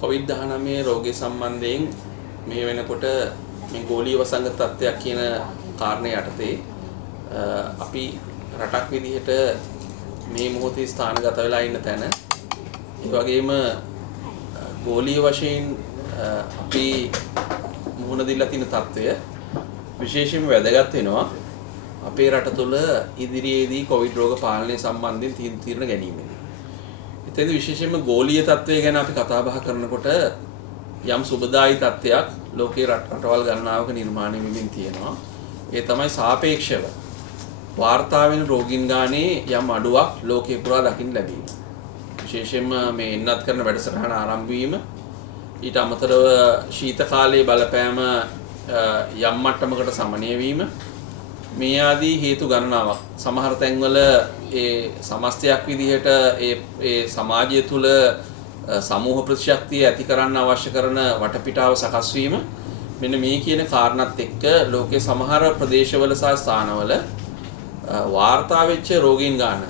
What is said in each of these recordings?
COVID-19 රෝගය සම්බන්ධයෙන් මේ වෙනකොට මේ ගෝලීය වසංගත තත්ත්වයක් කියන කාරණේ යටතේ අපි රටක් විදිහට මේ මොහොතේ ස්ථානගත වෙලා ඉන්න තැන ඒ වගේම ගෝලීය වශයෙන් අපි මුහුණ දීලා තියෙන තත්ත්වය විශේෂයෙන්ම වැදගත් වෙනවා අපේ රට තුළ ඉදිරියේදී කොවිඩ් රෝග පාලනය සම්බන්ධයෙන් තීරණ ගැනීමේදී. එතෙන්දී විශේෂයෙන්ම ගෝලීය තත්ත්වය ගැන අපි කතා බහ කරනකොට යම් සුබදායි තත්ත්වයක් ලෝකේ රටවල් ගණනාවක නිර්මාණය වෙමින් තියෙනවා. ඒ තමයි සාපේක්ෂව වාර්තා වෙන රෝගීන් ගානේ යම් අඩුවක් ලෝකේ පුරා දකින්න ලැබීම. විශේෂයෙන්ම මේ එන්නත් කරන වැඩසටහන ආරම්භ වීම ඊට අමතරව ශීත කාලයේ බලපෑම යම් මට්ටමකට සමනය වීම මේ ආදී හේතු ගණනාවක් සමහර තැන්වල ඒ සමස්තයක් විදිහට ඒ සමාජය තුළ සමූහ ප්‍රතිශක්තිය ඇති කරන්න අවශ්‍ය කරන වටපිටාව සකස් වීම මෙන්න මේ කියන කාරණාත් එක්ක ලෝකේ සමහර ප්‍රදේශවල සහ ස්ථානවල වාර්තා වෙච්ච රෝගීන් ගාන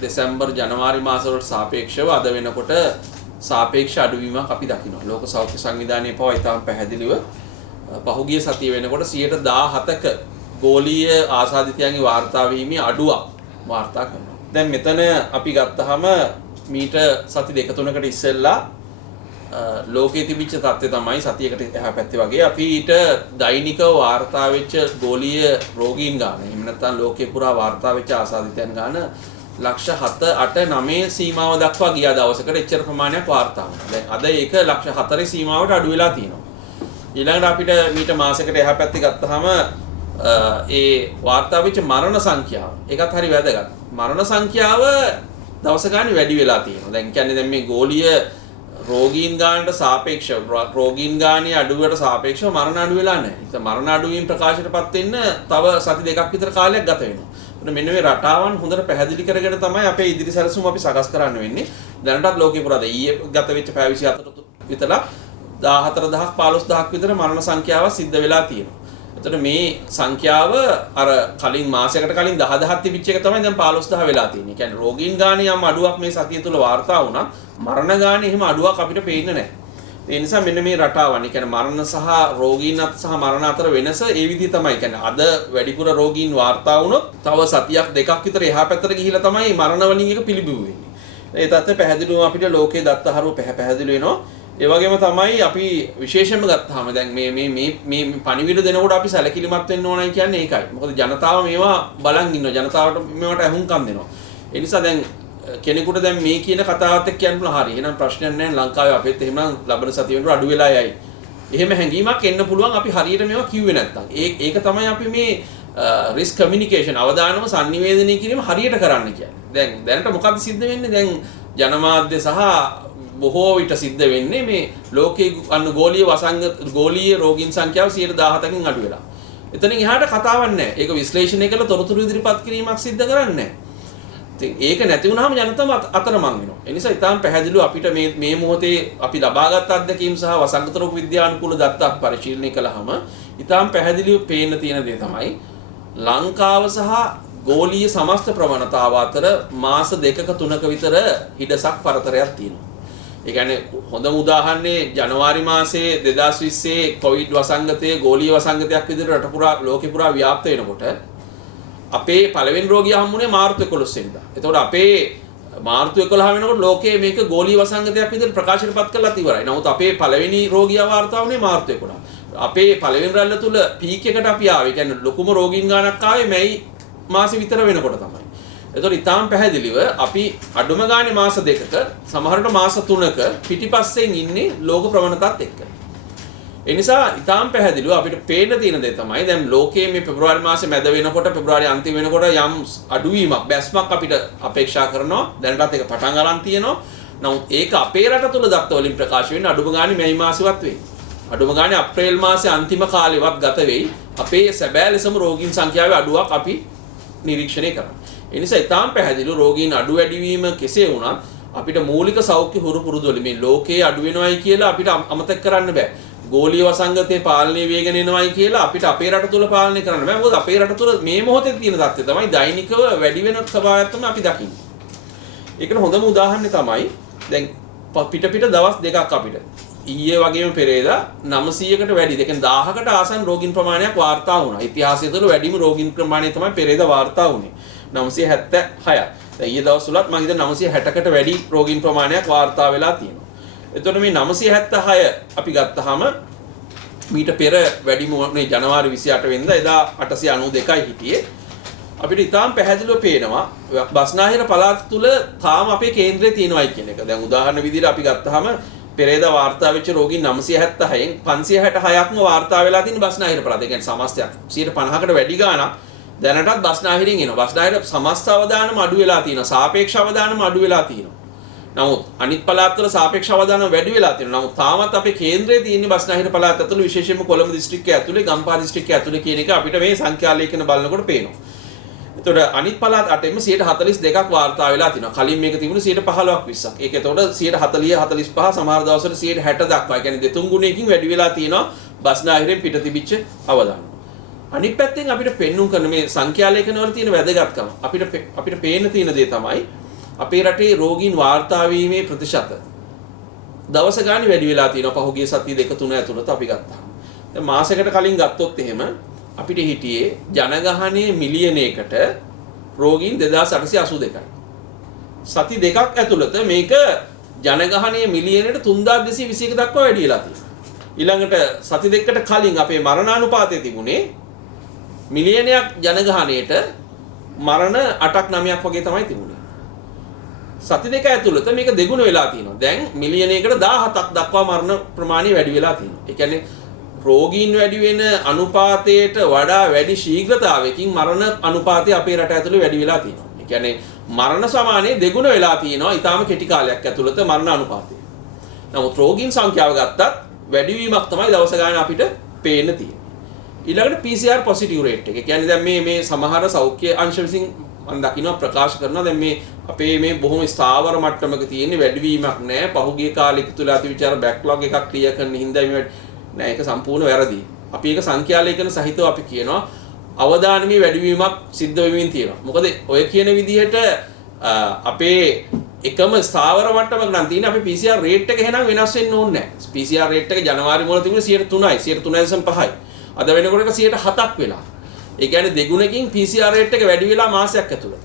දෙසැම්බර් ජනවාරි මාසවලට සාපේක්ෂව අද වෙනකොට සාපේක්ෂ අඩුවීමක් අපි දකිනවා. ලෝක සෞඛ්‍ය සංවිධානයේ පවා ඉතාම පැහැදිලිව පහුගිය සතිය වෙනකොට 17%ක ගෝලීය ආසාදිතයන්ගේ වාර්තා වීමේ අඩුවක් වාර්තා කරනවා. දැන් මෙතන අපි ගත්තාම මීට සති දෙක තුනකට ඉස්සෙල්ලා ලෝකයේ තිබිච්ච තත්ත්වය තමයි සතියකට එහා පැත්තේ වගේ අපි ඊට දෛනිකව වාර්තා වෙච්ච ගෝලීය රෝගීන් ගාන එහෙම නැත්නම් ලෝකේ පුරා වාර්තා වෙච්ච ආසාදිතයන් ගාන ලක්ෂ 7 8 9 සීමාව දක්වා ගියා දවසකට එච්චර ප්‍රමාණයක් වාර්තා වුණා. දැන් අද ඒක ලක්ෂ 4 සීමාවට අඩු වෙලා තියෙනවා. ඊළඟට අපිට මීට මාසයකට එහා පැත්තේ ගත්තාම ඒ වාර්තා වෙච්ච මරණ සංඛ්‍යාව ඒකත් හරි වැදගත්. මරණ සංඛ්‍යාව දවස ගානේ වැඩි වෙලා තියෙනවා. දැන් කියන්නේ දැන් මේ ගෝලීය රෝගීන් ගානට සාපේක්ෂව රෝගීන් ගානේ අඩුවට සාපේක්ෂව මරණ අඩු වෙලා නැහැ. ඒක මරණ අඩුවීම ප්‍රකාශයටපත් වෙන්න තව සති දෙකක් විතර කාලයක් ගත වෙනවා. මෙන්න මේ රටාවන් හොඳට පැහැදිලි කරගෙන තමයි අපේ ඉදිරි සැලසුම් අපි සකස් කරන්න වෙන්නේ. දැනටත් ලෝකේ පුරාද ඊයේ ගත වෙච්ච පැය 24 විතර 14000ක් 15000ක් විතර මරණ සංඛ්‍යාව සිද්ධ වෙලා තියෙනවා. එතකොට මේ සංඛ්‍යාව අර කලින් මාසයකට කලින් 10000ක් තිබිච්ච එක තමයි දැන් 15000 වෙලා තියෙන්නේ. කියන්නේ රෝගීන් ගානේ යම් අඩුවක් මේ සතිය තුල වාර්තා වුණා. මරණ ගානේ එහෙම අඩුවක් අපිට පේන්නේ නැහැ. ඒ නිසා මෙන්න මේ රටාවන් කියන්නේ මරණ සහ රෝගීන් සහ මරණ අතර වෙනස ඒ විදිහ තමයි. කියන්නේ අද වැඩිපුර රෝගීන් වාර්තා වුණොත් තව සතියක් දෙකක් විතර එහා පැත්තට ගිහිලා තමයි මරණ වලින් එක පිළිබිඹු වෙන්නේ. ඒ තත්ත්වය පැහැදිලිවම අපිට ලෝකේ දත්තහරුව පැහැදිලි වෙනවා. ඒ වගේම තමයි අපි විශේෂයෙන්ම ගත්තාම දැන් මේ පණිවිඩ දෙනකොට අපි සැලකිලිමත් වෙන්න ඕනයි කියන්නේ ඒකයි. මොකද ජනතාව මේවා බලන් ඉන්නවා. ජනතාවට මේවට අහුම්කම් දෙනවා. ඒ නිසා දැන් කෙනෙකුට දැන් මේ කියන කතාවත් එක්ක කියන්න පුළුවන්. හරි. එහෙනම් ප්‍රශ්නයක් නැහැ. ලංකාවේ අපිත් එහෙම ලබන සතිය වෙනකොට අඩු වෙලා යයි. එහෙම හැඟීමක් එන්න පුළුවන් අපි හරියට මේවා කිව්වේ නැත්තම්. ඒක තමයි අපි මේ risk communication අවදානම sannivedanaya කිරීම හරියට කරන්න කියන්නේ. දැනට මොකක්ද සිද්ධ වෙන්නේ? දැන් ජනමාධ්‍ය සහ බොහෝ විට සිද්ධ වෙන්නේ මේ ලෝකයේ ගෝලීය රෝගීන් සංඛ්‍යාව 17%කින් අඩු වෙලා. එතනින් එහාට කතාවක් නැහැ. ඒක විශ්ලේෂණය කරලා තොරතුරු ඉදිරිපත් කිරීමක් සිද්ධ කරන්නේ නැහැ. ඉතින් ඒක නැති වුනහම ජනතාව අතරමං වෙනවා. ඒ නිසා ඊටාම් පැහැදිලිව අපිට මේ මොහොතේ අපි ලබාගත් අත්දැකීම් සහ වසංගත රෝග විද්‍යානුකූල දත්තා පරිශීලනය කළාම ඊටාම් පැහැදිලිව පේන්න තියෙන දේ තමයි ලංකාව සහ ගෝලීය සමස්ත ප්‍රවණතාව අතර මාස 2ක 3ක විතර හිඩසක් පරතරයක් තියෙනවා. ඒ කියන්නේ හොඳම උදාහරණේ ජනවාරි මාසයේ 2020 කොවිඩ් වසංගතයේ ගෝලීය වසංගතයක් විදිහට රට පුරා ලෝකෙ පුරා ව්‍යාප්ත වෙනකොට අපේ පළවෙනි රෝගියා හම්බුනේ මාර්තු 11 වෙනිදා. එතකොට අපේ මාර්තු 11 වෙනකොට ලෝකයේ මේක ගෝලීය වසංගතයක් විදිහට ප්‍රකාශයටපත් කරලා ඉවරයි. නමුත් අපේ පළවෙනි රෝගියා වාර්තා වුණේ මාර්තු 11. අපේ පළවෙනි රැල්ල තුල පීක් එකට අපි ආවේ. ඒ කියන්නේ ලොකුම රෝගීන් ගානක් ආවේ මැයි මාසෙ විතර වෙනකොට තමයි. එතකොට ඊටාම් පැහැදිලිව අපි අඩුම ගානේ මාස 2ක සමහරට මාස 3ක පිටිපස්සෙන් ඉන්නේ ලෝක ප්‍රවණතාවත් එක්ක. ඒ නිසා ඊටාම් පැහැදිලිව අපිට පේන්න තියෙන දේ තමයි දැන් ලෝකයේ මේ පෙබරවාරි මාසේ මැද වෙනකොට පෙබරවාරි අන්තිම වෙනකොට යම් අඩුවීමක් බැස්මක් අපිට අපේක්ෂා කරනවා. දැනටත් ඒක පටන් අරන් තියෙනවා. නමුත් ඒක අපේ රට තුල දත්ත වලින් ප්‍රකාශ වෙන්නේ අඩුම ගානේ මැයි මාසෙවත් වෙයි. අඩුම ගානේ අප්‍රේල් මාසේ අන්තිම කාලෙවත් ගත වෙයි. අපේ සැබෑ ලෙසම රෝගීන් සංඛ්‍යාවේ අඩුවක් අපි නිරීක්ෂණය කරනවා. ඒ නිසා ඊටාම් පැහැදිලිව රෝගීන් අඩු වැඩි වීම කෙසේ වුණත් අපිට මූලික සෞඛ්‍ය හුරු පුරුදු වල මේ ලෝකයේ අඩු වෙනවයි කියලා අපිට අමතක කරන්න බෑ. ගෝලීය වසංගතයේ පාලනය වේගෙන එනවයි කියලා අපිට අපේ රට තුල පාලනය කරන්න බෑ. මොකද අපේ රට තුල මේ මොහොතේ තියෙන තත්ත්වය තමයි දෛනිකව වැඩි වෙන ස්වභාවයක් තමයි අපි දකින්නේ. ඒකට හොඳම උදාහරණය තමයි දැන් පිට දවස් දෙකක් අපිට ඊයේ වගේම පෙරේදා 900කට වැඩි. ඒ කියන්නේ 1000කට ආසන්න රෝගීන් ප්‍රමාණයක් වාර්තා වුණා. ඉතිහාසය තුළ වැඩිම රෝගීන් ප්‍රමාණය තමයි පෙරේදා වාර්තා වුණේ. 976. දැන් ඊයේ දවස් වලත් මම හිතන්නේ 960කට වැඩි රෝගීන් ප්‍රමාණයක් වාර්තා වෙලා තියෙනවා. එතකොට මේ 976 අපි ගත්තාම මීට පෙර වැඩිම මේ ජනවාරි 28 වෙනිදා එදා 892යි හිටියේ. අපිට ඉතාම පැහැදිලිව පේනවා බස්නාහිර පළාත තුල තාම අපේ කේන්ද්‍රය තියෙනවායි කියන එක. දැන් උදාහරණ විදිහට අපි ගත්තාම පෙරේදා වාර්තා වෙච්ච රෝගීන් 976න් 566ක්ම වාර්තා වෙලා තියෙන බස්නාහිර පළාත. ඒ කියන්නේ සමස්තයක් 150කට වැඩි ගාණක් දැනටත් බස්නාහිරින් එනවා. බස්නාහිර සමස්ත අවදානම අඩු වෙලා තියෙනවා. සාපේක්ෂ අවදානම අඩු වෙලා තියෙනවා. නමුත් අනිත් පළාත් වල සාපේක්ෂ අවදානම වැඩි වෙලා තියෙනවා. නමුත් තාමත් අපේ කේන්ද්‍රයේ තියෙන බස්නාහිර පළාත ඇතුළේ විශේෂයෙන්ම කොළඹ දිස්ත්‍රික්කය ඇතුළේ ගම්පහ දිස්ත්‍රික්කය ඇතුළේ කියන එක අපිට මේ සංඛ්‍යා ලේඛන බලනකොට පේනවා. එතකොට අනිත් පළාත් 8ෙම 142ක් වාර්තා වෙලා තිනවා. කලින් මේක තිබුණේ 15ක් 20ක්. ඒක එතකොට 140 45 සමහර දවස්වල 160 දක්වා. ඒ කියන්නේ දෙතුන් ගුණයකින් වැඩි වෙලා තියෙනවා බස්නාහිරෙන් පිට තිබිච්ච අවදාන. අනිත් පැත්තෙන් අපිට පෙන්눔 කරන මේ සංඛ්‍යා ලේඛන වල තියෙන වැදගත්කම අපිට පේන්න තියෙන දේ තමයි අපේ රටේ රෝගීන් වාර්තා වීමේ ප්‍රතිශත දවස ගානේ වැඩි වෙලා තියෙනවා පහුගිය සති දෙක තුන ඇතුළත අපි ගත්තාම. දැන් මාසයකට කලින් ගත්තොත් එහෙම අපිට හිටියේ ජනගහනයේ මිලියනයකට රෝගීන් 2882යි. සති දෙකක් ඇතුළත මේක ජනගහනයේ මිලියනයට 3221 දක්වා වැඩි වෙලා තියෙනවා. ඊළඟට සති දෙකකට කලින් අපේ මරණානුපාතය තිබුණේ මිලියනයක් ජනගහනයට මරණ 8ක් 9ක් වගේ තමයි තිබුණේ. සති දෙක ඇතුළත මේක දෙගුණ වෙලා තියෙනවා. දැන් මිලියනයකට 17ක් දක්වා මරණ ප්‍රමාණය වැඩි වෙලා තියෙනවා. ඒ කියන්නේ රෝගීන් වැඩි වෙන අනුපාතයට වඩා වැඩි ශීඝ්‍රතාවයකින් මරණ අනුපාතය අපේ රට ඇතුළේ වැඩි වෙලා තියෙනවා. ඒ කියන්නේ මරණ සමානයේ දෙගුණ වෙලා තියෙනවා ඊටාම කෙටි කාලයක් ඇතුළත මරණ අනුපාතය. නමුත් රෝගීන් සංඛ්‍යාව ගත්තත් වැඩිවීමක් තමයි දවස ගානේ අපිට පේන්න තියෙන්නේ. ඊළඟට PCR පොසිටිව් රේට් එක. ඒ කියන්නේ දැන් මේ සමහර සෞඛ්‍ය අංශ විසින් මම දකින්නවා ප්‍රකාශ කරනවා දැන් මේ අපේ මේ බොහොම ස්ථාවර මට්ටමක තියෙන වැඩිවීමක් නැහැ. පහුගිය කාලෙක තුල අතිවිචාර බෑක්ලොග් එකක් ක්ලියර් කරන්න හින්දා මේ නෑ ඒක සම්පූර්ණ වැරදි. අපි ඒක සංඛ්‍යා ලේඛන සහිතව අපි කියනවා අවදානමේ වැඩිවීමක් සිද්ධ වෙමින් තියෙනවා. මොකද ඔය කියන විදිහට අපේ එකම ස්ථාවර මට්ටමක නම් තියෙන අපේ PCR රේට් එක එහෙනම් වෙනස් වෙන්න ඕනේ නැහැ. PCR රේට් එක ජනවාරි මුල තිබුණේ 3%යි 3.5යි. අද වෙනකොට ඒක 7%ක් වෙලා. ඒ කියන්නේ දෙගුණකින් PCR රේට් එක වැඩි වෙලා මාසයක් ඇතුළත.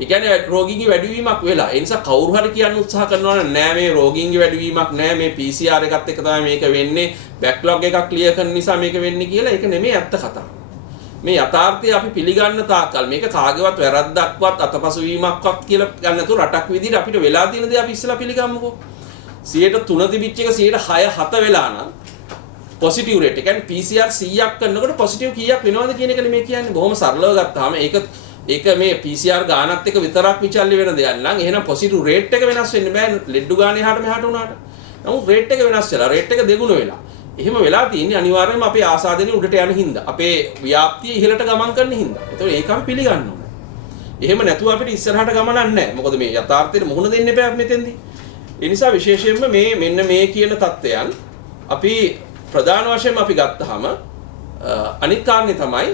ඒ කියන්නේ රෝගීන්ගේ වැඩිවීමක් වෙලා. ඒ නිසා කවුරු හරි කියන්න උත්සාහ කරනවා නෑ මේ රෝගීන්ගේ වැඩිවීමක් නෑ මේ PCR එකත් එක්ක තමයි මේක වෙන්නේ. බෑක්ලොග් එකක් ක්ලියර් කරන නිසා මේක වෙන්නේ කියලා ඒක නෙමෙයි ඇත්ත කතාව. මේ යථාර්ථය අපි පිළිගන්න තාක්කල් මේක කාගේවත් වැරද්දක්වත් අතපසුවීමක්වත් කියලා ගන්න නැතුව රටක් විදිහට අපිට වෙලා තියෙන දේ අපි ඉස්සලා පිළිගමුකෝ. 3% තිබිච්ච එක 6.7 වෙලා නම් පොසිටිව් රේට් එක කියන්නේ PCR 100ක් කරනකොට පොසිටිව් කීයක් වෙනවද කියන එක නෙමෙයි කියන්නේ. බොහොම සරලව ගත්තාම ඒක මේ PCR ගානත් එක විතරක් විචල්්‍ය වෙන දෙයක් නම් එහෙනම් පොසිටිව් රේට් එක වෙනස් වෙන්න බෑ. ලෙඩ්ඩු ගාන එහාට මෙහාට වුණාට. නමුත් රේට් එක වෙනස් වෙලා රේට් එක දෙගුණ වෙලා. එහෙම වෙලා තියෙන්නේ අනිවාර්යයෙන්ම අපේ ආසාදනයේ උඩට යන හින්දා. අපේ ව්‍යාප්තිය ඉහළට ගමන් කරන හින්දා. ඒතකොට ඒක අපි පිළිගන්න ඕනේ. එහෙම නැතුව අපිට ඉස්සරහට ගමනක් නැහැ. මොකද මේ යථාර්ථයට මුහුණ දෙන්න එපා මෙතෙන්දී. ඒ නිසා විශේෂයෙන්ම මෙන්න මේ කියන தත්ත්වයන් අපි ප්‍රධාන වශයෙන් අපි ගත්තාම අනිත් කාරණේ තමයි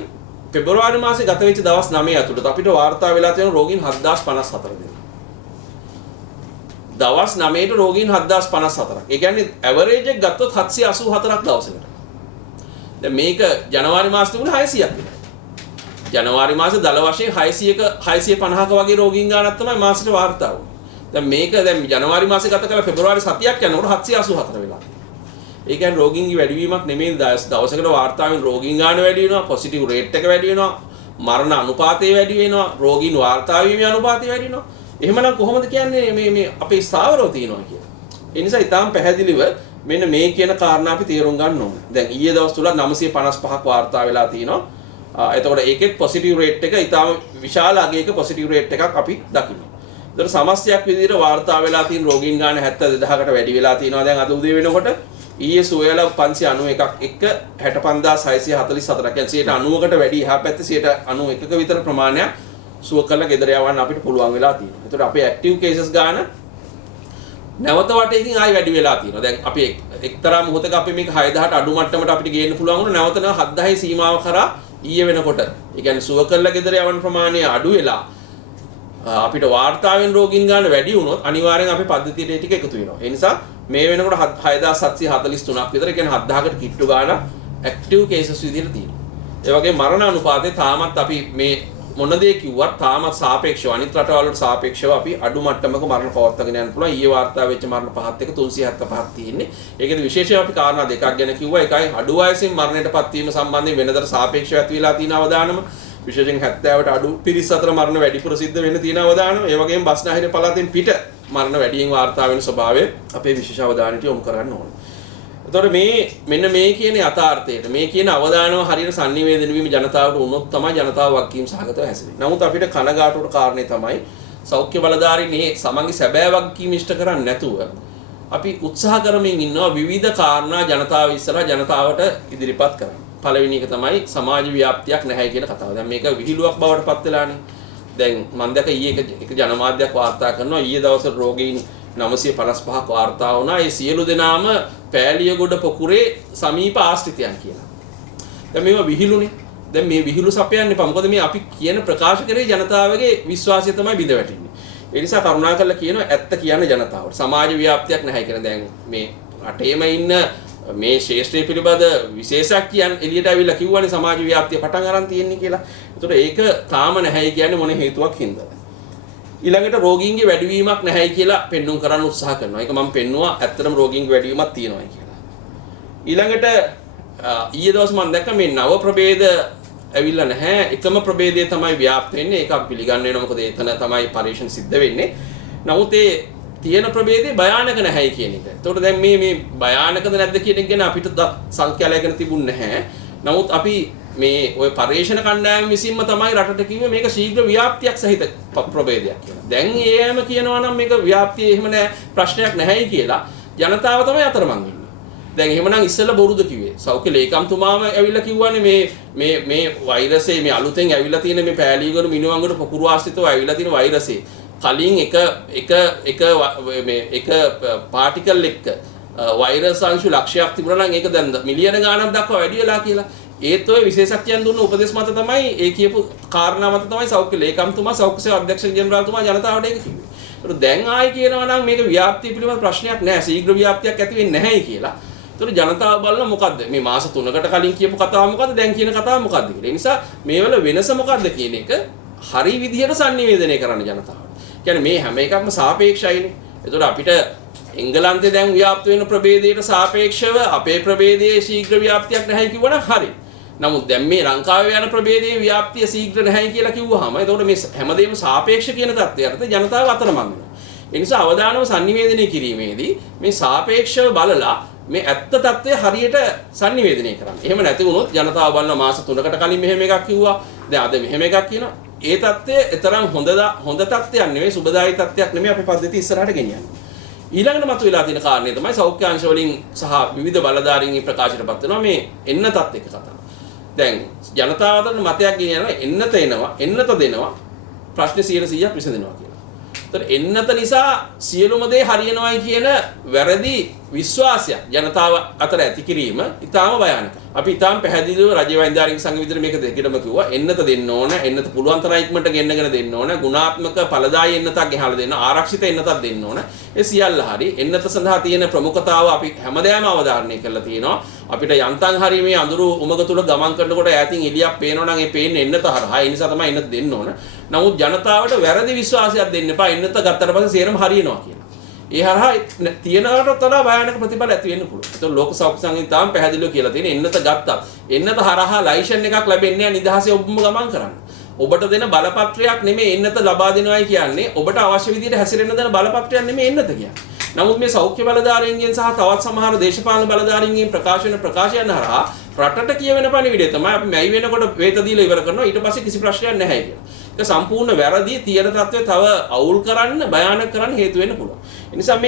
පෙබරවාරි මාසේ ගත වෙච්ච දවස් 9 ඇතුළත අපිට වාර්තා වෙලා තියෙන රෝගීන් 7054 දෙනෙක්. දවස් 9ට රෝගීන් 7054ක්. ඒ කියන්නේ ඇවරේජ් එක ගත්තොත් 784ක් දවසකට. දැන් මේක ජනවාරි මාසෙ තිබුණ 600ක් විතර. ජනවාරි මාසේ දල වශයෙන් 600ක 650ක වගේ රෝගීන් ගානක් තමයි මාසෙට වාර්තා වුනේ. දැන් මේක දැන් ජනවාරි මාසේ ගත කළ පෙබරවාරි සතියක් යනකොට 784 වෙලා. ඒ කියන්නේ රෝගීන්ගේ වැඩිවීමක් නෙමෙයි දවසකට වාර්තා වෙන රෝගීන් ගාන වැඩි වෙනවා, පොසිටිව් රේට් එක වැඩි වෙනවා, මරණ අනුපාතය වැඩි වෙනවා, රෝගීන් වාර්තා වීමේ අනුපාතය වැඩි වෙනවා. එහෙමනම් කොහොමද කියන්නේ මේ අපේ ස්ථාවරව තියෙනවා කියලා. ඒ නිසා ඊටාම් පැහැදිලිව මෙන්න මේ කියන කාරණා අපි තේරුම් ගන්න ඕනේ. දැන් ඊයේ දවස් තුල 955ක් වාර්තා වෙලා තිනවා. එතකොට ඒකෙත් පොසිටිව් රේට් එක ඊටාම් විශාල අගයක පොසිටිව් රේට් එකක් අපි දකිනවා. ඒතර සමස්තයක් විදිහට වාර්තා වෙලා තියෙන රෝගීන් ගාන 72000කට වැඩි වෙලා තිනවා. දැන් අද උදේ වෙනකොට ඊයේ සුවයල 591ක් එක්ක 65644 කියන්නේ 90කට වැඩි එහා පැත්තේ 91ක විතර ප්‍රමාණයක් සුව කරලා ගෙදර යවන්න අපිට පුළුවන් වෙලා තියෙනවා. ඒතකොට අපේ ඇක්ටිව් කේසස් ගාන නැවත වටේකින් ආයි වැඩි වෙලා තියෙනවා. දැන් අපි එක්තරා මොහොතක අපි මේක 6000ට අඩු මට්ටමට අපිට ගේන්න පුළුවන් වුණා. නැවත 7000 සීමාව කරා ඊයේ වෙනකොට. ඒ කියන්නේ සුව කරලා ගෙදර යවන්න ප්‍රමාණය අඩු වෙලා අපිට වාර්තා වෙන රෝගීන් ගන්න වැඩි වුණොත් අනිවාර්යෙන් අපේ පද්ධතියට ඒ ටික එකතු වෙනවා. ඒ නිසා මේ වෙනකොට 6743ක් විතර, කියන්නේ 7000කට කිට්ටු ගන්න ඇක්ටිව් කේසස් විදිහට තියෙනවා. ඒ වගේ මරණ අනුපාතය තාමත් අපි මේ මොන දේ කිව්වත් තාමත් සාපේක්ෂව අනිත් රටවල් වලට සාපේක්ෂව අපි අඩු මට්ටමක මරණ පවත්වාගෙන යන්න පුළුවන්. ඊයේ වාර්තා වෙච්ච මරණ පහත් එක 375ක් තියෙන්නේ. ඒකෙදි විශේෂයෙන් අපි කාරණා දෙකක් ගැන කිව්වා. එකයි අඩු වයසින් මරණයටපත් වීම සම්බන්ධයෙන් වෙනදට සාපේක්ෂව ඇති වෙලා තියෙන අවදානම. විශේෂයෙන් 70ට අඩු පිරිස් අතර මරණ වැඩිපුර සිද්ධ වෙන්න තියෙන අවදානම. ඒ වගේම බස්නාහිර පළාතෙන් පිට මරණ වැඩියෙන් වාර්තා වෙන ස්වභාවය අපේ විශේෂ අවධානයට යොමු කරන්න ඕනේ. එතකොට මෙන්න මේ කියන යථාර්ථයට මේ කියන අවදානම හරියට sannivedana වීම ජනතාවට වුණොත් තමයි ජනතාව වගකීම් සහගතව හැසිරෙන්නේ. නමුත් අපිට කනගාටුවට කාරණේ තමයි සෞඛ්‍ය බලධාරීන් මේ සමන්ගේ සැබෑ වගකීම් ඉෂ්ට කරන්නේ නැතුව අපි උත්සාහ කරමින් ඉන්නවා විවිධ කාරණා ජනතාව ඉස්සරහා ජනතාවට ඉදිරිපත් කරන්න. පළවෙනි එක තමයි සමාජ ව්‍යාප්තියක් නැහැ කියන කතාව. දැන් මේක විහිළුවක් බවට පත් වෙලානේ. දැන් මම දැක ඊයේ එක ජනමාධ්‍යයක් වාර්තා කරනවා ඊයේ දවසේ රෝගීන් 955ක් වාර්තා වුණා. ඒ සියලු දෙනාම පෑලියගොඩ පොකුරේ සමීප ආශ්‍රිතයන් කියලා. දැන් මේවා විහිළුනේ. දැන් මේ විහිළු සපයන්න එපා. මොකද මේ අපි කියන ප්‍රකාශ කරේ ජනතාවගේ විශ්වාසය තමයි බිඳ වැටෙන්නේ. ඒ නිසා කරුණාකරලා කියනවා ඇත්ත කියන්න ජනතාවට. සමාජ ව්‍යාප්තියක් නැහැ කියන දැන් මේ රටේම ඉන්න මේ ශේෂ්ත්‍රය පිළිබඳ විශේෂඥයන් එළියට ඇවිල්ලා කිව්වනේ සමාජ ව්‍යාප්තිය පටන් අරන් තියෙන්නේ කියලා. ඒතකොට ඒක තාම නැහැයි කියන්නේ මොන හේතුවක් හින්දාද? ඊළඟට රෝගීන්ගේ වැඩිවීමක් නැහැයි කියලා පෙන්눔 කරන්න උත්සාහ කරනවා. ඒක මම පෙන්නුවා ඇත්තටම රෝගීන්ගේ වැඩිවීමක් තියෙනවායි කියලා. ඊළඟට ඊයේ දවස් මම දැක්ක මේ නව ප්‍රභේද ඇවිල්ලා නැහැ. එකම ප්‍රභේදය තමයි ව්‍යාප්ත වෙන්නේ. ඒක අපි පිළිගන්න වෙනවා. මොකද එතන තමයි පරීක්ෂණ සිද්ධ වෙන්නේ. නමුත් ඒ තියෙන ප්‍රභේදේ භයානක නැහැයි කියන එක. ඒතකොට දැන් මේ භයානකද නැද්ද කියන එක ගැන අපිට සංඛ්‍යාලයකට තිබුණ නැහැ. නමුත් අපි මේ ඔය පරීක්ෂණ කණ්ඩායම විසින්ම තමයි රටට කිව්වේ මේක ශීඝ්‍ර ව්‍යාප්තියක් සහිත ප්‍රභේදයක් කියලා. දැන් ඒයම කියනවා නම් මේක ව්‍යාප්තිය එහෙම නැහැ ප්‍රශ්නයක් නැහැයි කියලා ජනතාව තමයි අතරමං වෙන්නේ. දැන් එහෙමනම් ඉස්සෙල්ලා බොරුද කිව්වේ. සෞඛ්‍ය ලේකම්තුමාම ඇවිල්ලා කිව්වනේ මේ වෛරසය මේ අලුතෙන් ඇවිල්ලා තියෙන මේ පෑලීගොඩ මිනුවන්ගොඩ පොකුරු ආශ්‍රිතව ඇවිල්ලා තියෙන වෛරසය කලින් එක පාටිකල් එක්ක වෛරස් අංශු ලක්ෂයක් තිබුණා නම් ඒක දැන් මිලියන ගාණක් දක්වා වැඩි වෙලා කියලා. ඒත් ඔය විශේෂඥයන් දුන්න උපදෙස් මත තමයි ඒ කියපු කාරණා මත තමයි සෞඛ්‍ය ලේකම්තුමා සෞඛ්‍ය සේවා අධ්‍යක්ෂ ජෙනරාල්තුමා ජනතාවට ඒක කිව්වේ. ඒත් දැන් ආයි කියනවා නම් මේක ව්‍යාප්තිය පිළිබඳ ප්‍රශ්නයක් නැහැ. ශීඝ්‍ර ව්‍යාප්තියක් ඇති වෙන්නේ නැහැයි කියලා. ඒතර ජනතාව බලන මොකද්ද? මේ මාස 3කට කලින් කියපු කතාව මොකද්ද? දැන් කියන කතාව මොකද්ද කියලා. ඒ නිසා මේ වල වෙනස මොකද්ද කියන එක හරි විදිහට sannivedanaya කරන්න ජනතාවට. කියන්නේ මේ හැම එකක්ම සාපේක්ෂයිනේ. ඒතර අපිට එංගලන්තේ දැන් ව්‍යාප්ත වෙන ප්‍රභේදයට සාපේක්ෂව අපේ ප්‍රභේදයේ ශීඝ්‍ර ව්‍යාප්තියක් නැහැ කිව්වනම් හරි. නමුත් දැන් මේ ලංකාවේ යන ප්‍රභේදයේ ව්‍යාප්තිය ශීඝ්‍ර නැහැ කියලා කිව්වහම එතකොට මේ හැමදේම සාපේක්ෂ කියන தත්ත්වයට ජනතාව අතරමං වෙනවා. ඒ නිසා අවදානම sannivedanaya කිරීමේදී මේ සාපේක්ෂව බලලා මේ ඇත්ත தත්ත්වය හරියට sannivedanaya කරන්න. එහෙම නැති වුණොත් ජනතාව බලන මාස 3කට කලින් මෙහෙම එකක් කිව්වා. දැන් අද මෙහෙම එකක් කියනවා. ඒ தත්ත්වය තරම් හොඳ තත්ත්වයක් නෙවෙයි, සුබදායී තත්ත්වයක් නෙවෙයි අපේ පද්ධතිය ඉස්සරහට ගෙනියන්නේ. ඊළඟට මතුවලා තියෙන කාරණේ තමයි සෞඛ්‍ය අංශ වලින් සහ විවිධ බලධාරීන්ගේ ප්‍රකාශයටපත් වෙනවා මේ එන්නතත් එක්ක කතාව. දැන් ජනතාව අතර මතයක් ගෙනියනවා එන්නත දෙනවා ප්‍රශ්න 100%ක් විසඳෙනවා කියලා. ඒතර එන්නත නිසා සියලුම දේ හරියනවායි කියන වැරදි විශ්වාසයක් ජනතාව අතර ඇති කිරීම ඉතාම භයානකයි. අපි ඉතාම පැහැදිලිව රජ වෛද්‍යාරික සංඝ විදිහට මේක දෙකටම කිව්වා. එන්නත දෙන්න ඕන, එන්නත පුළුවන් තරම් ඉක්මනට ගෙන්නගෙන දෙන්න ඕන, ගුණාත්මක ඵලදායී එන්නතක් ගෙහලා දෙන්න, ආරක්ෂිත එන්නතක් දෙන්න ඕන. ඒ සියල්ල හරි. එන්නත සඳහා තියෙන ප්‍රමුඛතාව අපි හැමදාම අවධාරණය කරලා තියෙනවා. අපිට යන්තම් හරි මේ අඳුරු උමග තුල ගමන් කරනකොට ඈතින් එළියක් පේනවා නම් ඒ පේන්නේ එන්නත හරහා. ඒ නිසා තමයි එන්නත දෙන්න ඕන. නමුත් ජනතාවට වැරදි විශ්වාසයක් දෙන්න එපා. එන්නත ගත්තට පස්සේ සේරම හරියනවා කියලා. ඒ හරහා තියනකට වඩා භයානක ප්‍රතිඵල ඇති වෙන්න පුළුවන්. ඒතකොට ලෝක සෞඛ්‍ය සංවිධානය තාම පැහැදිලිව කියලා තියෙන එන්නත ගත්තා. එන්නත හරහා ලයිසන් එකක් ලැබෙන්නේ නැහැ නිදහසේ ඔබම ගමන් කරන්න. ඔබට දෙන බලපත්‍රයක් නෙමෙයි එන්නත ලබා දෙනවයි කියන්නේ. ඔබට අවශ්‍ය විදිහට හැසිරෙන්න දෙන බලපත්‍රයක් නෙමෙයි එන්නත කියන්නේ. නමුත් මේ සෞඛ්‍ය බලධාරීන්ගෙන් සහ තවත් සමහර දේශපාලන බලධාරීන්ගෙන් ප්‍රකාශයන් හරහා රටට කියවෙන පණිවිඩය තමයි අපි මැයි වෙනකොට වේත දීලා ඉවර කරනවා ඊට පස්සේ කිසි ප්‍රශ්නයක් නැහැ කියලා. ඒක සම්පූර්ණ වැරදි තියෙන තත්ත්වය තව අවුල් කරන්න භයානක කරන්න හේතු වෙන්න පුළුවන්. ඒ නිසා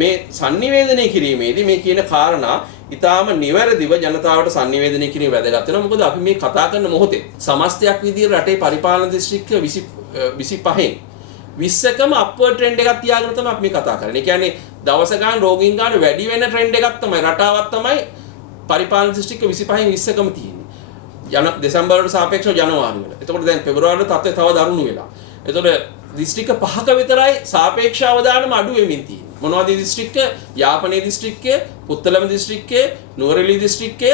මේ sannivedanaya කිරීමේදී මේ කියන කාරණා ඊටාම නිවැරදිව ජනතාවට sannivedanaya කිරීම වැදගත් වෙනවා. මොකද අපි මේ කතා කරන මොහොතේ සමස්තයක් විදිහට රටේ පරිපාලන දිස්ත්‍රික්ක 25න් 20කම අප්වර්ඩ් ට්‍රෙන්ඩ් එකක් තියාගෙන තමයි අපි මේ කතා කරන්නේ. ඒ කියන්නේ දවස ගාන රෝගීන් ගාන වැඩි වෙන ට්‍රෙන්ඩ් එකක් තමයි රටාවක් තමයි පරිපාලන දිස්ත්‍රික්ක 25න් 20කම තියෙන්නේ. දෙසැම්බර් වලට සාපේක්ෂව ජනවාරි වල. එතකොට දැන් පෙබරවාරි වල තත්ත්වය තව දරුණු වෙලා. එතකොට දිස්ත්‍රික්ක 5ක විතරයි සාපේක්ෂ අවදානම අඩු වෙමින් තියෙන්නේ. මොනවද දිස්ත්‍රික්ක? යාපනයේ දිස්ත්‍රික්කය, පුත්තලම දිස්ත්‍රික්කය, නුවරඑළිය දිස්ත්‍රික්කය,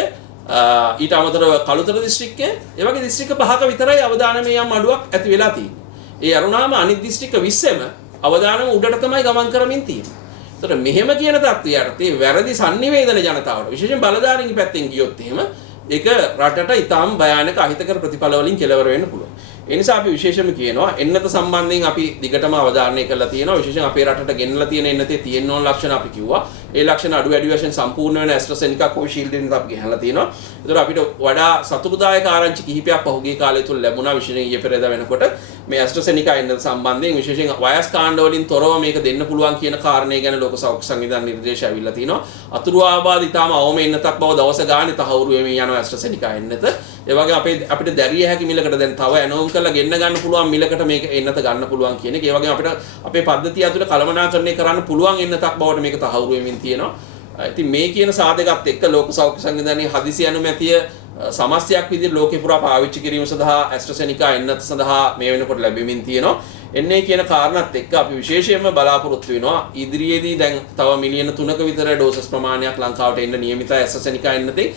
ඊට අමතරව කළුතර දිස්ත්‍රික්කය, ඒ වගේ දිස්ත්‍රික්ක 5ක විතරයි අවදානමේ යම් අඩුවක් ඇති වෙලා තියෙන්නේ. ඒ අරුණාම අනිත් දිස්ත්‍රික්ක 20ෙම අවදානම උඩට තමයි ගමන් කරමින් තියෙන්නේ. ඒතර මෙහෙම කියන තත්ත්වයට තේ වැරදි sannivedana ජනතාවට විශේෂයෙන් බලධාරීන්ගේ පැත්තෙන් ගියොත් එහෙම ඒක රටට ඊටාම් භයානක අහිතකර ප්‍රතිඵල වලින් කෙලවර වෙන්න පුළුවන්. ඒ නිසා අපි විශේෂයෙන්ම කියනවා එන්නත සම්බන්ධයෙන් අපි දිගටම අවධාරණය කරලා තියෙනවා. විශේෂයෙන් අපේ රටට ගෙන්නලා තියෙන එන්නතේ තියෙන ඕන ලක්ෂණ අපි කිව්වා. ඒ ලක්ෂණ අඩු වැඩි වශයෙන් සම්පූර්ණ වෙන AstraZeneca Covishield එකෙන් අපි ගෙනලා තියෙනවා. ඒතර අපිට වඩා සතුටුදායක ආරංචි කිහිපයක් පහුගිය කාලය තුල ලැබුණා. විශේෂයෙන් ඊයේ පෙරේදා වෙනකොට මේ AstraZeneca එන්නත සම්බන්ධයෙන් විශේෂයෙන් වයස් කාණ්ඩ වලින් තොරව මේක දෙන්න පුළුවන් කියන කාරණේ ගැන ලෝක සෞඛ්‍ය සංවිධාන නිර්දේශ ඇවිල්ලා තිනවා. අතුරු ආබාධ ඊටාම අවම එන්නතක් බව දවස ගානේ තහවුරු වෙමින් යනවා AstraZeneca එන්නත. ඒ වගේ අපිට දැරිය හැකි මිලකට දැන් තව ඇනෝම් කරලා ගෙන්න ගන්න පුළුවන් මිලකට මේක එන්නත ගන්න පුළුවන් කියන එක. ඒ වගේ අපිට අපේ පද්ධතිය ඇතුළේ කළමනාකරණය කරන්න පුළුවන් එන්නතක් බවට මේක තහවුරු වෙමින් තියෙනවා. ඉතින් මේ කියන සාධකත් එක්ක ලෝක සෞඛ්‍ය සංවිධානයේ හදිසි අනුමැතිය සමස්තයක් විදිහට ලෝකේ පුරා පාවිච්චි කිරීම සඳහා AstraZeneca එන්නත සඳහා මේ වෙනකොට ලැබෙමින් තියෙනවා. එන්නේ කියන කාරණාත් එක්ක අපි විශේෂයෙන්ම බලාපොරොත්තු වෙනවා ඉදිරියේදී දැන් තව මිලියන 3ක විතර ඩෝසස් ප්‍රමාණයක් ලංකාවට එන්න නියමිතයි AstraZeneca එන්නතේ.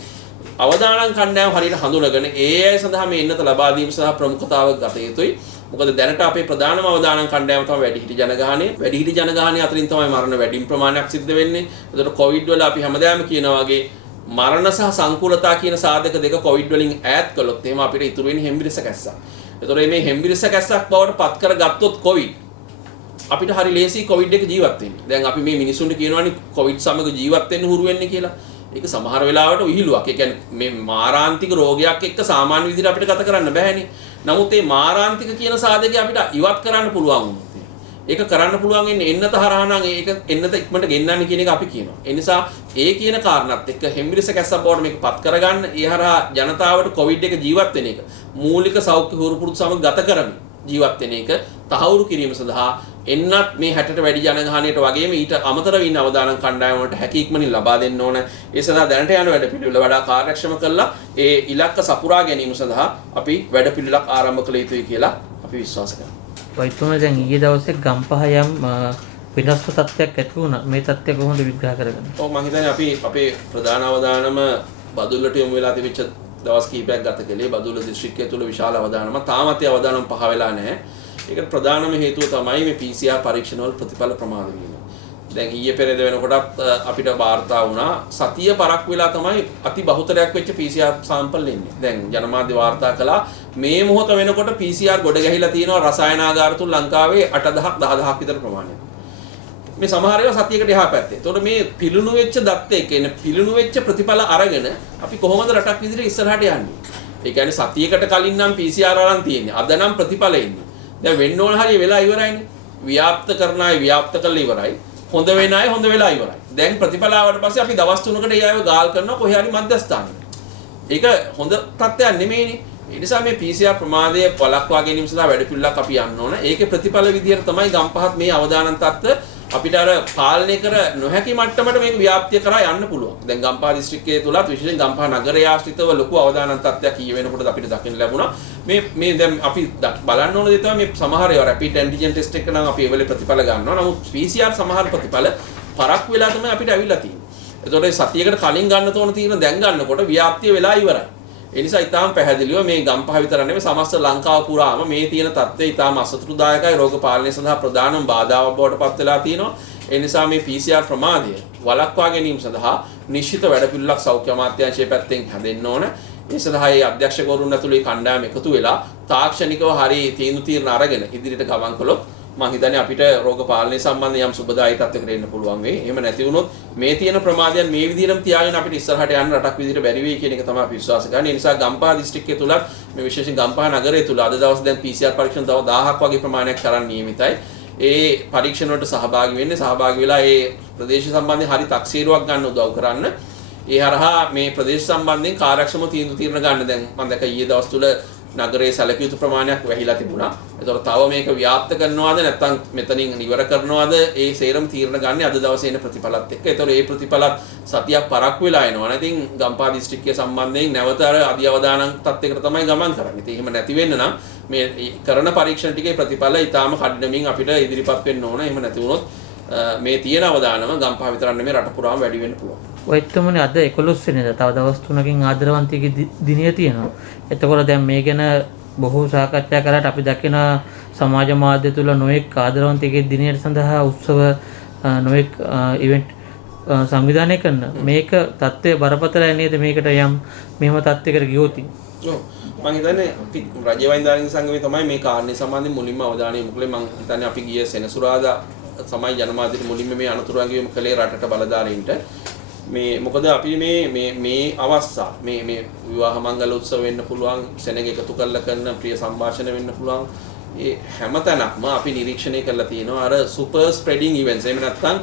අවදානම් කණ්ඩායම හරියට හඳුනගෙන ඒ අය සඳහා මේ එන්නත ලබා දීම සඳහා ප්‍රමුඛතාවක් ගත යුතුයි. මොකද දැනට අපේ ප්‍රධානම අවදානම් කණ්ඩායම තමයි වැඩිහිටි ජනගහනය. වැඩිහිටි ජනගහනය අතරින් තමයි මරණ වැඩිම ප්‍රමාණයක් සිද්ධ වෙන්නේ. ඒකට කොවිඩ් වල අපි හැමදාම කියනවා වගේ මරණ සහ සංකූලතා කියන සාධක දෙක කොවිඩ් වලින් ඈත් කළොත් එහෙම අපිට ඉතුරු වෙන්නේ හෙම්බිරිස කැස්සක්. ඒතකොට මේ හෙම්බිරිස කැස්සක් බවට පත් කරගත්තොත් කොවිඩ් අපිට හරි ලේසි කොවිඩ් එක ජීවත් වෙන්න. දැන් අපි මේ මිනිසුන්ට කියනවානේ කොවිඩ් සමග ජීවත් වෙන්න හුරු වෙන්න කියලා. ඒක සමහර වෙලාවට විහිළුවක්. ඒ කියන්නේ මේ මාරාන්තික රෝගයක් එක්ක සාමාන්‍ය විදිහට අපිට ගත කරන්න බෑනේ. නමුත් මේ මාරාන්තික කියන සාධකය අපිට ඉවත් කරන්න පුළුවන් වුණොත් ඒක කරන්න පුළුවන් වෙන්නේ එන්නත හරහා නම් ඒක එන්නත ඉක්මනට ගෙන්නන්න කියන එක අපි කියනවා. ඒ නිසා ඒ කියන කාරණාත් එක්ක හෙම්බිරිස කැස්සක් බවට මේක පත් කරගන්න ඒ හරහා ජනතාවට කොවිඩ් එක ජීවත් වෙන එක මූලික සෞඛ්‍ය හුරුපුරුදු සමග ගත කරමින් ජීවත් වෙන එක තහවුරු කිරීම සඳහා එන්නත් මේ 60ට වැඩි ජනගහනයට වගේම ඊට අමතරව ඉන්න අවදානම් කණ්ඩායම වලට හැකි ඉක්මනින් ලබා දෙන්න ඕන. ඒ සඳහා දැනට යන වැඩ පිළිවෙල වඩා කාර්යක්ෂම කරලා ඒ ඉලක්ක සපුරා ගැනීම සඳහා අපි වැඩ පිළිවෙලක් ආරම්භ කළ යුතුයි කියලා අපි විශ්වාස කරනවා. වෛද්‍යතුමා දැන් ඊයේ දවසේ ගම්පහ යම් විනාශක තත්ත්වයක් ඇති වුණා. මේ තත්ත්වය කොහොමද විග්‍රහ කරගන්නේ? ඔව් මම හිතන්නේ අපි අපේ ප්‍රධාන අවධානම බදුල්ලට යොමු වෙලා තිබිච්ච දවස් කිහිපයක් ගත කළේ. බදුල්ල දිස්ත්‍රික්කය තුළ විශාල අවධානමක් තාමත් ඒ අවධානම පහ වෙලා නැහැ. ඒකට ප්‍රධානම හේතුව තමයි මේ PCR පරීක්ෂණ වල ප්‍රතිඵල ප්‍රමාද වීම. දැන් ඊයේ පෙරේද වෙනකොටත් අපිට වාර්තා වුණා සතිය පරක් වෙලා තමයි අති බහුතරයක් වෙච්ච PCR සාම්පල් එන්නේ. දැන් ජනමාධ්‍ය වාර්තා කළා මේ මොහොත වෙනකොට PCR ගොඩ ගැහිලා තියෙනවා රසායනාගාර තුල ලංකාවේ 8000ක් 10000ක් විතර ප්‍රමාණයක්. මේ සමහර ඒවා සතියකට එහා පැත්තේ. ඒතකොට මේ පිළුණු වෙච්ච දත් එක්ක එන පිළුණු වෙච්ච ප්‍රතිඵල අරගෙන අපි කොහොමද රටක් විදිහට ඉස්සරහට යන්නේ? ඒ කියන්නේ සතියකට කලින් නම් PCR අරන් තියෙන්නේ. අද නම් ප්‍රතිඵල එන්නේ. දැන් වෙන්න ඕන හරිය වෙලා ඉවරයිනේ. ව්‍යාප්ත කරන අය ව්‍යාප්ත කරලා ඉවරයි. හොඳ වෙන අය හොඳ වෙලා ඉවරයි. දැන් ප්‍රතිඵල ආවට පස්සේ අපි දවස් 3කට ඒ අයව ගාල් කරනවා කොහේ හරි මධ්‍යස්ථානෙ. ඒක හොඳ තත්ත්වයක් නෙමෙයිනේ. ඒ නිසා මේ PCR ප්‍රමාදය වළක්වා ගැනීම සඳහා වැඩ පිළිවෙලක් අපි යන්න ඕන. ඒකේ ප්‍රතිඵල විදියට තමයි ගම්පහත් මේ අවදානම් තත්ත්ව අපිට අර පාලනය කර නොහැකි මට්ටමට මේක ව්‍යාප්තිය කරා යන්න පුළුවන්. දැන් ගම්පහ දිස්ත්‍රික්කයේ තුලත් විශේෂයෙන් ගම්පහ නගරය ආශ්‍රිතව ලොකු අවදානම් තත්ත්වයක් ඊ වෙනකොට අපිට දකින්න ලැබුණා. මේ දැන් අපි බලන්න ඕන දේ තමයි මේ සමහර ඒවා රැපිඩ් ඇන්ටිජන් ටෙස්ට් එක නම් අපි ඒවලේ ප්‍රතිඵල ගන්නවා. නමුත් PCR සමහර ප්‍රතිඵල පරක් වෙලා තමයි අපිට අවිල්ලා තියෙන්නේ. ඒතකොට සතියකට කලින් ගන්න තෝරන තියෙන දැන් ගන්නකොට ව්‍යාප්තිය වෙලා ඉවරයි. ඒ නිසා ඊටාම් පැහැදිලිව මේ ගම්පහ විතර නෙමෙයි සමස්ත ලංකාව පුරාම මේ තියෙන තත්ත්වය ඊටාම් අසතුටුදායකයි. රෝග පාලනය සඳහා ප්‍රධානම බාධාවක් බවට පත් වෙලා තියෙනවා. ඒ නිසා මේ PCR ප්‍රමාදය වළක්වා ගැනීම සඳහා නිශ්චිත වැඩපිළිවෙලක් සෞඛ්‍ය අමාත්‍යාංශයේ පැත්තෙන් හැදෙන්න ඕන. ඒ සඳහා ඒ අධ්‍යක්ෂකවරුන් ඇතුළේ කණ්ඩායම එකතු වෙලා තාක්ෂණිකව හරි තීන්දුව අරගෙන ඉදිරියට ගමන් කළොත් මම හිතන්නේ අපිට රෝග පාලනය සම්බන්ධ යම් සුබදායී තත්ත්වයකට එන්න පුළුවන් වෙයි. එහෙම නැති වුණොත් මේ තියෙන ප්‍රමාදයන් මේ විදිහටම තියාගෙන අපිට ඉස්සරහට යන්න රටක් විදිහට බැරි වෙයි කියන එක තමයි අපි විශ්වාස කරන්නේ. ඒ නිසා ගම්පහ දිස්ත්‍රික්කය තුලත් මේ විශේෂයෙන් ගම්පහ නගරය තුල අද දවස් දැන් PCR පරීක්ෂණ තව 1000ක් වගේ ප්‍රමාණයක් කරන්න නියමිතයි. ඒ පරීක්ෂණ වලට සහභාගී වෙලා ඒ ප්‍රදේශ සම්බන්ධයෙන් හරි තක්සේරුවක් ගන්න උදව් කරන්න. ඒ හරහා මේ ප්‍රදේශ සම්බන්ධයෙන් කාර්යක්ෂම තීන්දුව తీරන ගන්න. දැන් මම දැක්ක ඊයේ දවස් තුල නගරයේ සැලකිය යුතු ප්‍රමාණයක් වැහිලා තිබුණා. ඒතකොට තව මේක ව්‍යාප්ත කරනවාද නැත්නම් මෙතනින් ඉවර කරනවාද ඒ සේරම තීරණ ගන්න අද දවසේ එන ප්‍රතිඵලත් එක්ක. ඒතකොට මේ ප්‍රතිඵලත් සතියක් පරක් වෙලා එනවා. ඉතින් ගම්පහ දිස්ත්‍රික්කය සම්බන්ධයෙන් නැවත අර අධ්‍යවදාන තත්යකට තමයි ගමන් කරන්නේ. ඉතින් එහෙම නැති වෙන්න නම් මේ කරන පරීක්ෂණ ටිකේ ප්‍රතිඵල ඊටාම කඩිනමින් අපිට ඉදිරිපත් වෙන්න ඕන. එහෙම නැති වුණොත් මේ තියෙන අවදානම ගම්පහ විතරක් නෙමෙයි රට පුරාම වැඩි වෙන්න පුළුවන්. ඔයත්තුමනේ අද 11 වෙනිදා තව දවස් 3කින් ආදරවන්තයෙක් දිනය තියෙනවා. එතකොට දැන් මේ ගැන බොහෝ සාකච්ඡා කරලා අපි දකින සමාජ මාධ්‍ය තුල නොඑක් ආදරවන්තයෙක් දිනයට සඳහා උත්සව නොඑක් ඉවෙන්ට් සංවිධානය කරන මේක தත්ත්වය බරපතලයි නේද මේකට යම් මෙහෙම තත්ත්වයකට ගියොත්. ඔව් මම හිතන්නේ අපි රජ්‍ය වෛද්‍යාලය සංගමයේ තමයි මේ කාරණේ සම්බන්ධයෙන් මුලින්ම අවධානය යොමු කළේ. මම හිතන්නේ අපි ගිය සෙනසුරාදා තමයි ජනමාධ්‍යට මුලින්ම මේ අනතුරු අගයම කළේ රටට බලධාරීන්ට. මේ මොකද අපි මේ අවස්ථා මේ විවාහ මංගල උත්සව වෙන්න පුළුවන්, සෙනග එකතු කරලා කරන ප්‍රිය සංഭാෂණ වෙන්න පුළුවන්. ඒ හැමතැනක්ම අපි නිරීක්ෂණය කරලා තියෙනවා අර සුපර් ස්ප්‍රෙඩිං ඉවෙන්ට්ස්. එහෙම නැත්නම්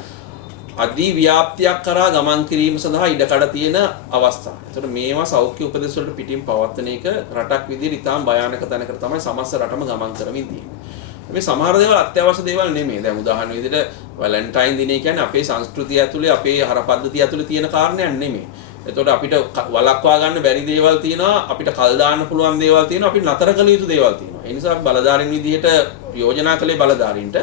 අධි ව්‍යාප්තියක් කරා ගමන් කිරීම සඳහා ඉඩකඩ තියෙන අවස්ථා. ඒතකොට මේවා සෞඛ්‍ය උපදෙස් වලට පිටින් පවත්වන එක රටක් විදිහට ඉතාම භයානක තැනකට තමයි සමස්ත රටම ගමන් කරමින් තියෙන්නේ. මේ සමහර දේවල් අත්‍යවශ්‍ය දේවල් නෙමෙයි. දැන් උදාහරණ විදිහට වැලන්ටයින් දිනේ කියන්නේ අපේ සංස්කෘතිය ඇතුලේ අපේ ආහාර පද්ධතිය ඇතුලේ තියෙන කාරණයක් නෙමෙයි. එතකොට අපිට වළක්වා ගන්න බැරි දේවල් තියෙනවා, අපිට කල් දාන්න පුළුවන් දේවල් තියෙනවා, අපිට නතර කළ යුතු දේවල් තියෙනවා. ඒ නිසා බලධාරීන් විදිහට යෝජනා කළේ බලධාරීන්ට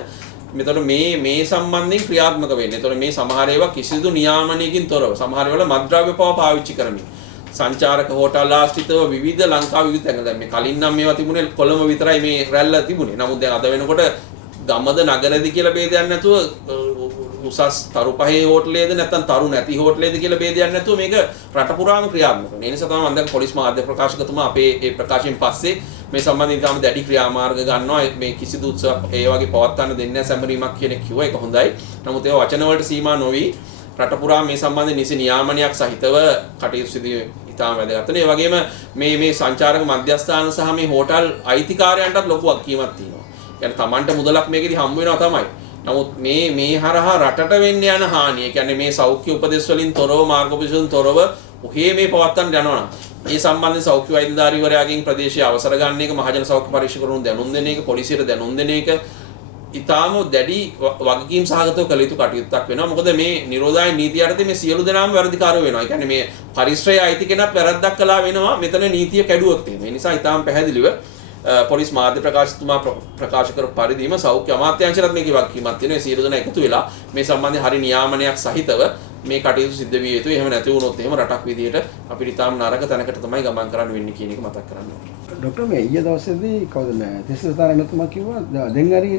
මෙතකොට මේ සම්බන්ධයෙන් ක්‍රියාත්මක වෙන්නේ. එතකොට මේ සමහර ඒවා කිසිදු නියාමනයකින් තොරව සමහර ඒවා මත්ද්‍රව්‍ය පව පාවිච්චි කරමින් සංචාරක හෝටල් ආශ්‍රිතව විවිධ ලංකාව විවිධ තැන්. දැන් මේ කලින් නම් මේවා තිබුණේ කොළඹ විතරයි මේ රැල්ල තිබුණේ. නමුත් දැන් අද වෙනකොට ගමද නගරද කියලා ભેදයක් නැතුව උසස් තරු පහේ හෝටලේද නැත්නම් තරු නැති හෝටලේද කියලා ભેදයක් නැතුව මේක රට පුරාම ක්‍රියාත්මක වෙනවා. ඒ නිසා තමයි මම දැන් පොලිස් මාධ්‍ය ප්‍රකාශකතුමා අපේ ඒ ප්‍රකාශයෙන් පස්සේ මේ සම්බන්ධයෙන් තාම දැඩි ක්‍රියාමාර්ග ගන්නවා. මේ කිසිදු උත්සව ඒ වගේ පවත්වන්න දෙන්නේ නැහැ සැමරීමක් කියන එක කිව්වා. ඒක හොඳයි. නමුත් ඒවා වචන වලට සීමා නොවි රට පුරා මේ සම්බන්ධයෙන් නිසි නියාමනයක් සහිතව කටයුතු සිදු ඉතාම වැදගත්. ඒ වගේම මේ සංචාරක මධ්‍යස්ථාන සහ මේ හෝටල් අයිතිකාරයන්ටත් ලොකු වගකීමක් තියෙනවා. يعني Tamanට මුදලක් මේකෙදි හම්බ වෙනවා තමයි. නමුත් මේ හරහා රටට වෙන්න යන හානිය, කියන්නේ මේ සෞඛ්‍ය උපදෙස් වලින් තොරව මාර්ගෝපදේශ වලින් තොරව ඔහේ මේ පවත්තන්න යනවා නම් මේ සම්බන්ධයෙන් සෞඛ්‍ය වෛද්‍යධාරීවරයාගෙන් ප්‍රදේශීය අවසර ගන්න එක, මහජන සෞඛ්‍ය පරීක්ෂකවරුන් දැනුම් දෙන එක, පොලිසියට දැනුම් දෙන එක ඊටාම දැඩි වගකීම් සහගතව කළ යුතු කටයුත්තක් වෙනවා. මොකද මේ නිරෝධායන නීතිය යටතේ මේ සියලු දෙනාම වැරදිකාරයෝ වෙනවා. ඒ කියන්නේ මේ පරිශ්‍රය අයිති කෙනත් වැරද්දක් කළා වෙනවා මෙතන නීතිය කැඩුවොත් එහෙම. ඒ නිසා ඊටාම පැහැදිලිව පොලිස් මාධ්‍ය ප්‍රකාශකතුමා ප්‍රකාශ කර පරිදිම සෞඛ්‍ය අමාත්‍යාංශයත් මේකේ වගකීමක් තියෙනවා. ඒ සියලු දෙනා එකතු වෙලා මේ සම්බන්ධයෙන් හරි නියාමනයක් සහිතව මේ කටයුතු සිද්ධ විය යුතුයි. එහෙම නැති වුණොත් එහෙම රටක් විදියට අපිට ඊටාම නරක තැනකට තමයි ගමන් කරන්න වෙන්නේ කියන එක මතක් කරන්න ඕනේ. ડોક્ટર මේ ඊයේ දවසේදී කවුද මේ තිස්සතාර එතුමා කිව්වා දැන් හරි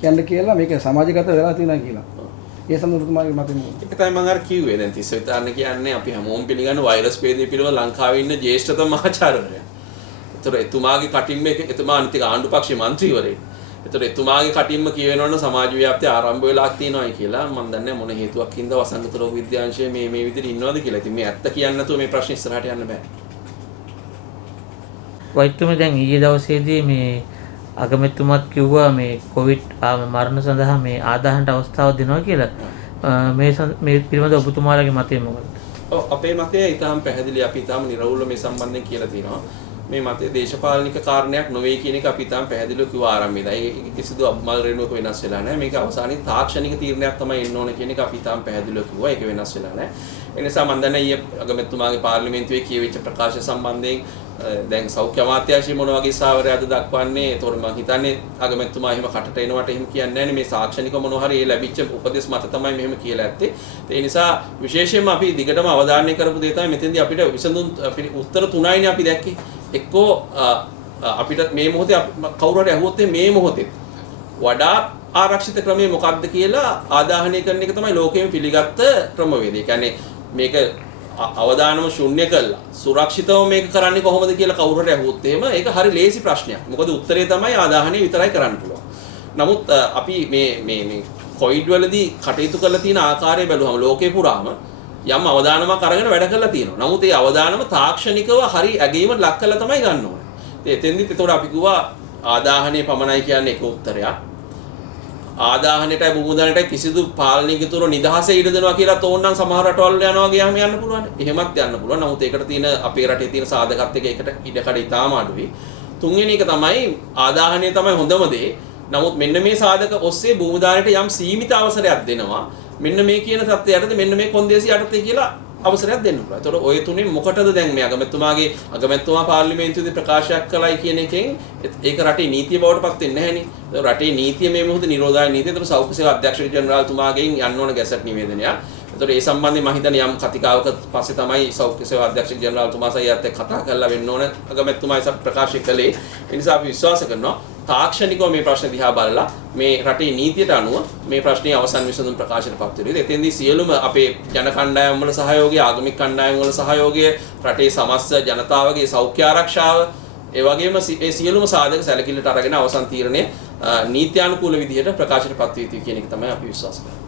කියන්න කියලා මේක සමාජගත වෙලා තියෙනවා කියලා. ඒ සම්බන්ධව තුමාගේ මතය මොකක්ද? ඒක තමයි මම අර කිව්වේ. දැන් තිස්සතාරණ කියන්නේ අපි හැමෝම පිළිගන්න වෛරස් ભેදය පිළිබඳ ලංකාවේ ඉන්න ජ්‍යෙෂ්ඨතම මහාචාර්යවරයා. ඒතර එතුමාගේ කටින්ම එතුමා අනිත් ආණ්ඩු පක්ෂයේ മന്ത്രിවරයෙක්. ඒතර එතුමාගේ කටින්ම කියවෙනවනේ සමාජ ව්‍යාප්තිය ආරම්භ වෙලා තියෙනවායි කියලා. මම දන්නේ මොන හේතුවක් හින්දා වසංගත රෝග විද්‍යාංශයේ මේ විදිහට ඉන්නවද කියලා. ඉතින් මේ ඇත්ත කියන්න නැතුව මේ ප්‍රශ්නේ ඉස්සරහට යන්න බෑ. වෛද්‍යතුමා දැන් ඊයේ දවසේදී මේ අගමැතිතුමාත් කිව්වා මේ කොවිඩ් මරණ සඳහා මේ ආදාහනට අවස්ථාව දෙනවා කියලා. මේ පිළිබඳව ඔබතුමාලගේ මතය මොකක්ද? ඔව් අපේ මතය ඊටාම පැහැදිලි. අපි ඊටාම නිර්වුල්ව මේ සම්බන්ධයෙන් කියලා තියෙනවා. මේ මතය දේශපාලනික කාරණයක් නොවේ කියන එක අපි ඊටාම පැහැදිලිව කිව්ව ආරම්භයේදී. ඒක කිසිදු අබ්මල් රේණුවක වෙනස් වෙලා නැහැ. මේක අවසානයේ තාක්ෂණික තීරණයක් තමයි එන්න ඕන කියන එක අපි ඊටාම පැහැදිලිව කිව්වා. ඒක වෙනස් වෙලා නැහැ. ඒ නිසා මම දන්නේ ඊයේ අගමැතිතුමාගේ පාර්ලිමේන්තුවේ කියවිච්ච ප්‍රකාශ සම්බන්ධයෙන් දැන් සෞඛ්‍ය අමාත්‍යාංශය මොන වගේ සාවරයක්ද දක්වන්නේ? ඒතකොට මම හිතන්නේ අගමැතිතුමා එහෙම කටට එනවට එහෙම කියන්නේ නැහැ නේ. මේ සාක්ෂණික මොන හරි ඒ ලැබිච්ච උපදෙස් මත තමයි මෙහෙම කියලා ඇත්තේ. ඒ නිසා විශේෂයෙන්ම අපි දිගටම අවධානය කරපු දේ තමයි මෙතෙන්දී අපිට විසඳුම් උත්තර තුනයිනේ අපි දැක්කේ. එක්කෝ අපිට මේ මොහොතේ කවුරු හරි අහුවොත් මේ මොහොතේ වඩා ආරක්ෂිත ක්‍රමය මොකක්ද කියලා ආදාහනය කරන එක තමයි ලෝකයෙන් පිළිගත්ත ක්‍රමවේදය. ඒ කියන්නේ මේක අවදානම ශුන්‍ය කළා සුරක්ෂිතව මේක කරන්නේ කොහොමද කියලා කවුරු හරි අහුවොත් එහෙම ඒක හරි ලේසි ප්‍රශ්නයක්. මොකද උත්තරේ තමයි ආදාහනය විතරයි කරන්න පුළුවන්. නමුත් අපි මේ කොවිඩ් වලදී කටයුතු කරලා තියෙන ආකාරය බැලුවම ලෝකේ පුරාම යම් අවදානමක් අරගෙන වැඩ කරලා තියෙනවා. නමුත් ඒ අවදානම තාක්ෂණිකව හරි ඇගීමට ලක් කරලා තමයි ගන්න ඕනේ. ඉතින් එතෙන්දිත් ඒතකොට අපි කිව්වා ආදාහනය පමණයි කියන්නේ එක උත්තරයක්. ආදාහනයටයි බුමුදනටයි කිසිදු පාලනයක තුර නිදහසේ ඉඩ දෙනවා කියලා තෝරනම් සමහර රටවල් යනවා ගියාම යන්න පුළුවන්. එහෙමත් යන්න පුළුවන්. නමුත් ඒකට තියෙන අපේ රටේ තියෙන සාධකත් එක්ක ඒකට ඉඩකඩ ඉතාම අඩුයි. තුන්වෙනි එක තමයි ආදාහනය තමයි හොඳම දේ. නමුත් මෙන්න මේ සාධක ඔස්සේ භූමිදානයට යම් සීමිත අවසරයක් දෙනවා. මෙන්න මේ කියන தත්ත්වය යටතේ මෙන්න මේ කොන්දේසි යටතේ කියලා අවසරයක් දෙන්න පුළුවන්. ඒතකොට ඔය තුنين මොකටද දැන් මේ අගමැතිතුමා පාර්ලිමේන්තුවේදී ප්‍රකාශයක් කළයි කියන එකෙන් ඒක රටේ නීතිය බවට පත් වෙන්නේ නැහැනේ. රටේ නීතිය මේ මොහොතේ නිරෝධායන නීතිය. ඒතකොට සෞඛ්‍ය සේවා අධ්‍යක්ෂක ජෙනරාල්තුමාගෙන් යන්න ඕන ගැසට් නිවේදනයක්. ඒතකොට ඒ සම්බන්ධයෙන් මම හිතන්නේ යම් කතිකාවක පස්සේ තමයි සෞඛ්‍ය සේවා අධ්‍යක්ෂක ජෙනරාල්තුමා සහිතත් කතා කරලා වෙන්න ඕන අගමැතිතුමා ඒක ප්‍රකාශ කළේ. ඒ නිසා අපි විශ්වාස කරනවා තාක්ෂණිකව මේ ප්‍රශ්න දිහා බලලා මේ රටේ නීතියට අනුව මේ ප්‍රශ්නේ අවසන් විසඳුම් ප්‍රකාශනපත් වෙනවා. එතෙන්දී සියලුම අපේ ජන කණ්ඩායම් වල සහයෝගය, ආගමික කණ්ඩායම් වල සහයෝගය, රටේ සමස්ත ජනතාවගේ සෞඛ්‍ය ආරක්ෂාව, ඒ වගේම ඒ සියලුම සාධක සැලකිල්ලට අරගෙන අවසන් තීරණය නීත්‍යානුකූල විදිහට ප්‍රකාශනපත් විය යුතුයි කියන එක තමයි අපි විශ්වාස කරන්නේ.